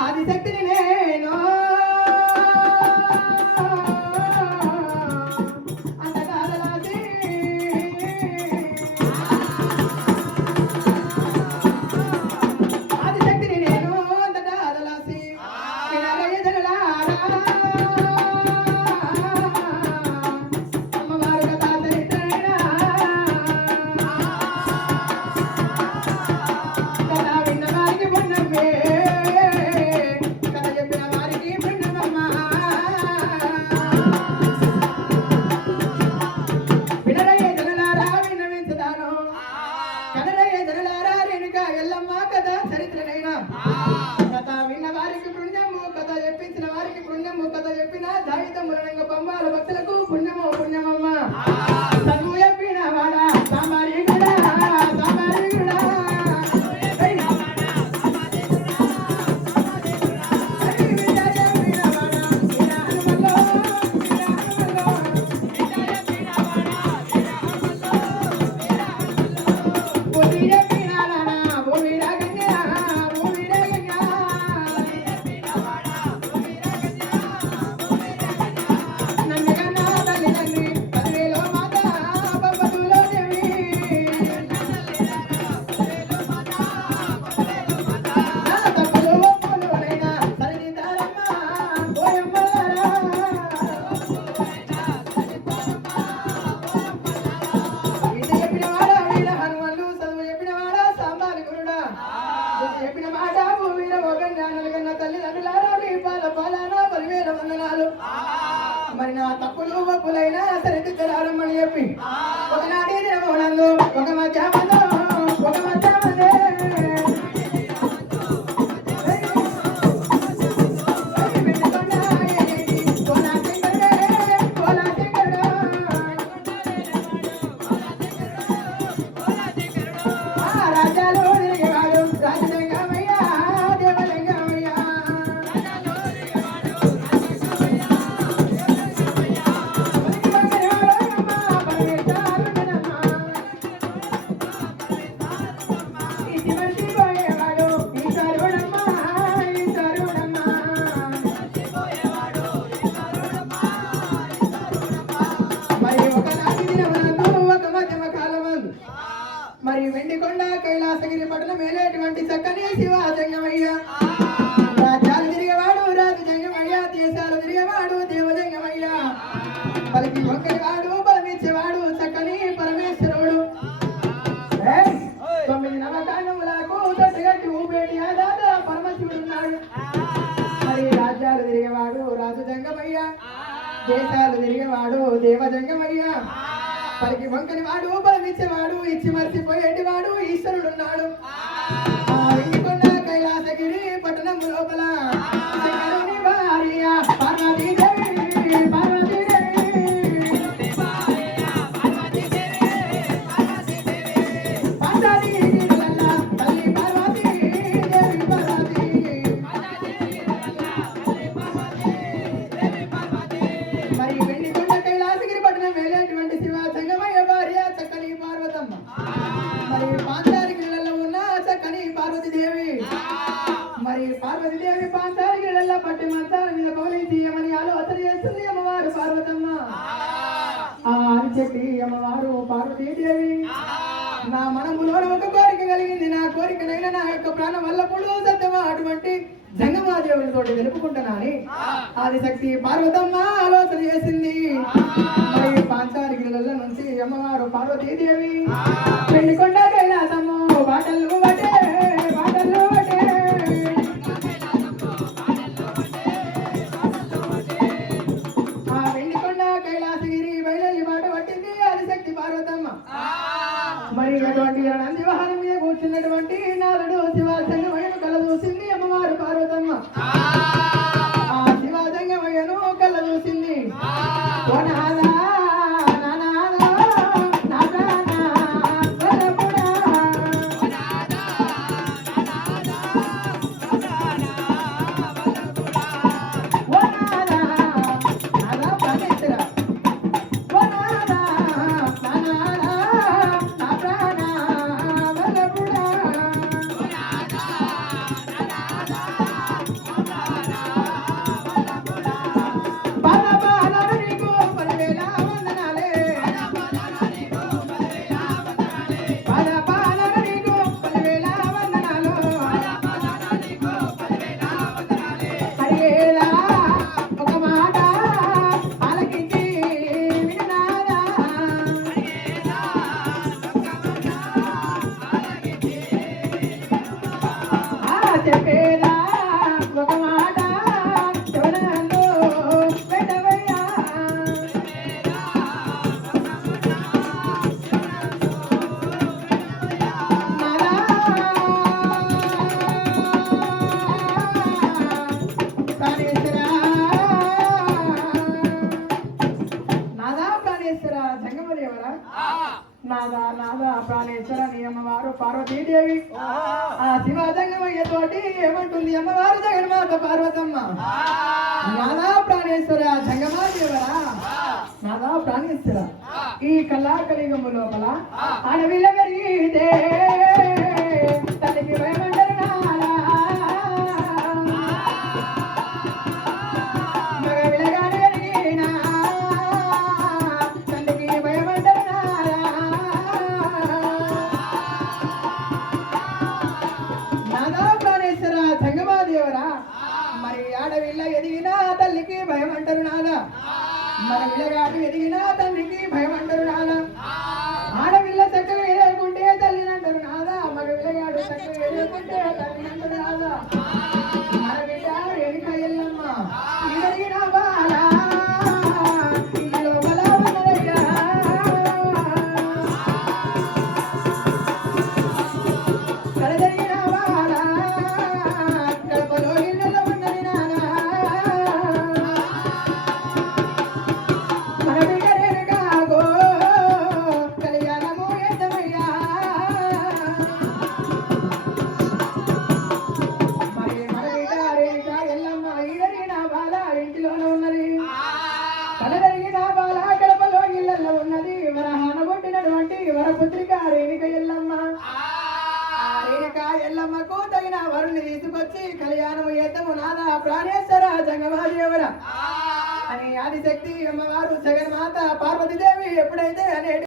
ఆదిశక్తిని నేను చెప్పిన మాట భూమిలో భోగంగా నలుగన్న తల్లిదండ్రులారా మీ పాల పాలన పదివేల వందనాలు. మరి నా తప్పులు ఒప్పులైనా సరిదిద్దరారమ్మని చెప్పి. ఒకనాటి దినమునందు ఒక మధ్యాహ్నం ఒక మధ్యాహ్నమే. మేలేటువంటి చక్కని శివజంగమయ్య రాజ్యాలు తిరిగేవాడు రాజు జంగమయ్య దేశాలు తిరిగేవాడు దేవజంగమయ్య పలికి వంకరివాడు బలమిచ్చేవాడు చక్కని పరమేశ్వరుడు. తొమ్మిది నవకాండములకు తొట్టిగట్టి ఊపేటి ఆదాద పరమశివుడున్నాడు. మరి రాజ్యాలు తిరిగేవాడు రాజు జంగమయ్య. దేశాలు తిరిగేవాడు దేవజంగమయ్య పలికి వంకని వాడు బలమిచ్చేవాడు ఇచ్చి మర్చిపోయేటి వాడు ఈశ్వరుడున్నాడు. పార్వతీదేవి. మరి పార్వతీదేవి పాంచాలి గిళ్ళల్లో పట్టి మంచాల మీద పౌలి తీయమని ఆలోచన చేస్తుంది అమ్మవారు పార్వతమ్మ. ఆ. అని చెప్పి అమ్మవారు పార్వతీదేవి నా మనములో ఒక కోరిక కలిగింది. నా కోరికనైనా నా యొక్క ప్రాణం వల్లప్పుడు సత్యమా? అటువంటి జంగమాదేవులతో తెలుపుకుంటున్నాని. ఆదిశక్తి పార్వతమ్మ ఆలోచన చేసింది. మరి పాంచాలి గిరిల నుంచి అమ్మవారు పార్వతీదేవి పెళ్ళికొండ కైలాసము వాహనం మీద కూర్చున్నటువంటి నాలుడు శివాసంగమయ్యను కల చూసింది అమ్మవారు పార్వతమ్మ. ప్రాణేశ్వర నీ అమ్మవారు పార్వతీదేవి. ఆ శివజంగమయ్య తోటి ఏమంటుంది? అమ్మవారు జగన్మాత పార్వతమ్మ. నాదా ప్రాణేశ్వర జంగమా దేవరా నాదా ప్రాణేశ్వర. ఈ కళాకలిగము లోపల అడవిల మన విలగాడు ఎదిగినా కొట్టినటువంటి వరపుత్రిక రేణుక ఎల్లమ్మ. ఆ! రేణుక ఎల్లమ్మకు తగిన వరుణ్ణి తీసుకొచ్చి కళ్యాణం చేద్దాము. నాదా ప్రాణేశ్వర జంగమాదేవర అని ఆదిశక్తి అమ్మవారు జగన్మాత పార్వతీదేవి ఎప్పుడైతే అనేటి